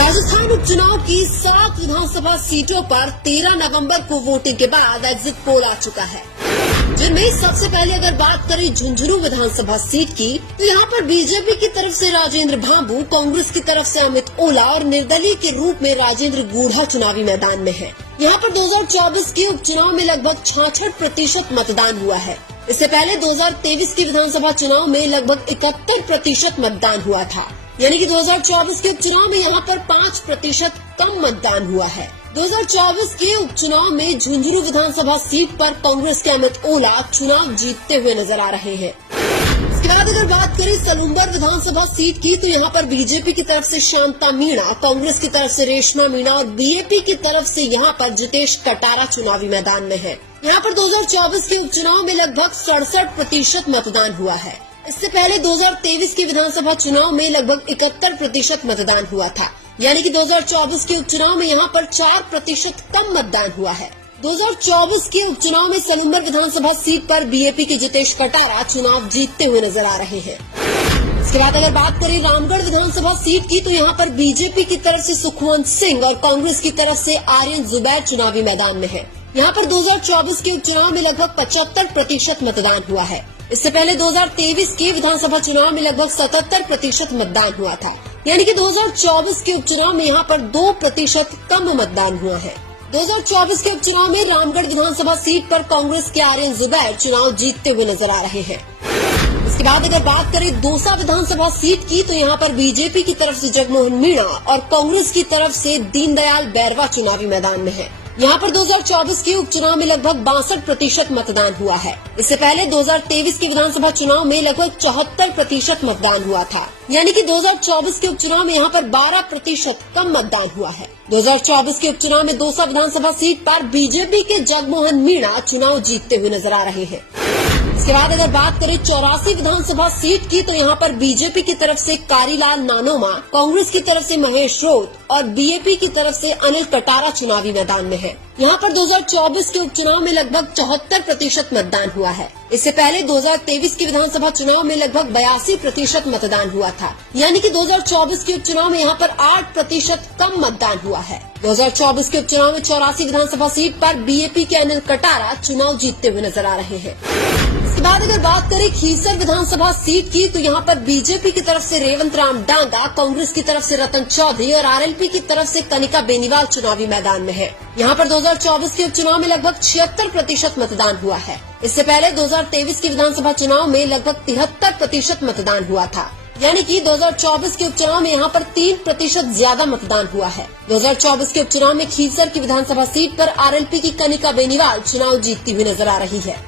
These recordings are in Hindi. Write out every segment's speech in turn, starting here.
राजस्थान उपचुनाव की 7 विधानसभा सीटों पर 13 नवंबर को वोटिंग के बाद एग्जिट पोल आ चुका है, जिनमें सबसे पहले अगर बात करें झुंझुनू विधानसभा सीट की, तो यहाँ पर बीजेपी की तरफ से राजेंद्र भांबू, कांग्रेस की तरफ से अमित ओला और निर्दलीय के रूप में राजेंद्र गूढ़ा चुनावी मैदान में है। यहाँ पर 2024 के उपचुनाव में लगभग 66% मतदान हुआ है। इससे पहले 2023 की विधानसभा चुनाव में लगभग 71% मतदान हुआ था, यानी कि 2024 के उपचुनाव में यहाँ पर 5% कम मतदान हुआ है। 2024 के उपचुनाव में झुंझुनू विधानसभा सीट पर कांग्रेस के अमित ओला चुनाव जीतते हुए नजर आ रहे हैं। इसके बाद अगर बात करें सलूम्बर विधानसभा सीट की, तो यहाँ पर बीजेपी की तरफ से शांता मीणा, कांग्रेस की तरफ से रेशमा मीणा और बीएपी की तरफ से यहाँ पर जितेश कटारा चुनावी मैदान में है। यहाँ पर 2024 के उपचुनाव में लगभग 67% मतदान हुआ है। इससे पहले 2023 के विधानसभा चुनाव में लगभग 71% मतदान हुआ था, यानी कि 2024 के उपचुनाव में यहाँ पर 4% कम मतदान हुआ है। 2024 के उपचुनाव में सलूम्बर विधानसभा सीट पर बीएपी के जितेश कटारा चुनाव जीतते हुए नजर आ रहे हैं। इसके बाद अगर बात करें रामगढ़ विधानसभा सीट की, तो यहाँ पर बीजेपी की तरफ से सुखवंत सिंह और कांग्रेस की तरफ से आर्यन जुबैर चुनावी मैदान में है। यहाँ पर 2024 के उपचुनाव में लगभग 75% मतदान हुआ है। इससे पहले 2023 के विधानसभा चुनाव में लगभग 77% मतदान हुआ था, यानी कि 2024 के उपचुनाव में यहाँ पर 2% कम मतदान हुआ है। 2024 के उपचुनाव में रामगढ़ विधानसभा सीट पर कांग्रेस के आर्यन जुबैर चुनाव जीतते हुए नजर आ रहे हैं। इसके बाद अगर बात करें दौसा विधानसभा सीट की, तो यहाँ पर बीजेपी की तरफ से जगमोहन मीणा और कांग्रेस की तरफ से दीनदयाल बैरवा चुनावी मैदान में है। यहाँ पर 2024 के उपचुनाव में लगभग 62% मतदान हुआ है। इससे पहले 2023 के विधानसभा चुनाव में लगभग 74% मतदान हुआ था, यानी कि 2024 के उपचुनाव में यहाँ पर 12% कम मतदान हुआ है। 2024 के उपचुनाव में दौसा विधानसभा सीट पर बीजेपी के जगमोहन मीणा चुनाव जीतते हुए नजर आ रहे हैं। इसके बाद अगर बात करें 84 विधानसभा सीट की, तो यहाँ पर बीजेपी की तरफ से कारीलाल नानोमा, कांग्रेस की तरफ से महेश रोत और बीएपी की तरफ से अनिल कटारा चुनावी मैदान में है। यहाँ पर 2024 के उपचुनाव में लगभग 74% मतदान हुआ है। इससे पहले 2023 की विधानसभा चुनाव में लगभग 82% मतदान हुआ था, यानी कि 2024 के उपचुनाव में यहाँ पर 8% कम मतदान हुआ है। 2024 के उपचुनाव में 84 विधानसभा सीट पर बीएपी के अनिल कटारा चुनाव जीतते हुए नजर आ रहे हैं। इसके बाद अगर बात करें खीसर विधानसभा सीट की, तो यहाँ पर बीजेपी की तरफ से रेवंत राम डांगा, कांग्रेस की तरफ से रतन चौधरी और आरएलपी की तरफ से कनिका बेनीवाल चुनावी मैदान में है। यहाँ पर 2024 के उपचुनाव में लगभग 76% मतदान हुआ है। इससे पहले 2023 के विधानसभा चुनाव में लगभग 73% मतदान हुआ था, यानी कि 2024 के उपचुनाव में यहाँ पर 3% ज्यादा मतदान हुआ है। 2024 के उपचुनाव में खीसर की विधानसभा सीट पर आरएलपी की कनिका बेनीवाल चुनाव जीतती हुई नजर आ रही है।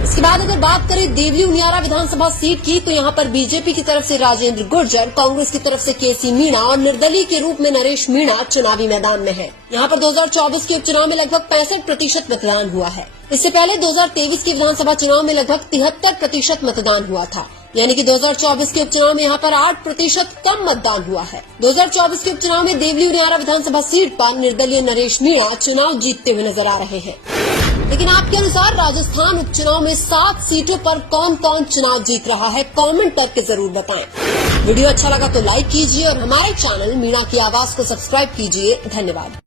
इसके बाद अगर बात करें देवली उनियारा विधानसभा सीट की, तो यहाँ पर बीजेपी की तरफ से राजेंद्र गुर्जर, कांग्रेस की तरफ से केसी मीणा और निर्दलीय के रूप में नरेश मीणा चुनावी मैदान में है। यहाँ पर 2024 के उपचुनाव में लगभग 65% मतदान हुआ है। इससे पहले 2023 के विधानसभा चुनाव में लगभग 73% मतदान हुआ था, यानी कि 2024 के उपचुनाव में यहाँ पर 8% कम मतदान हुआ है। 2024 के उपचुनाव में देवली उनियारा विधानसभा सीट पर निर्दलीय नरेश मीणा चुनाव जीतते हुए नजर आ रहे हैं। लेकिन आपके अनुसार राजस्थान उपचुनाव में 7 सीटों पर कौन कौन चुनाव जीत रहा है, कमेंट करके जरूर बताएं। वीडियो अच्छा लगा तो लाइक कीजिए और हमारे चैनल मीणा की आवाज को सब्सक्राइब कीजिए। धन्यवाद।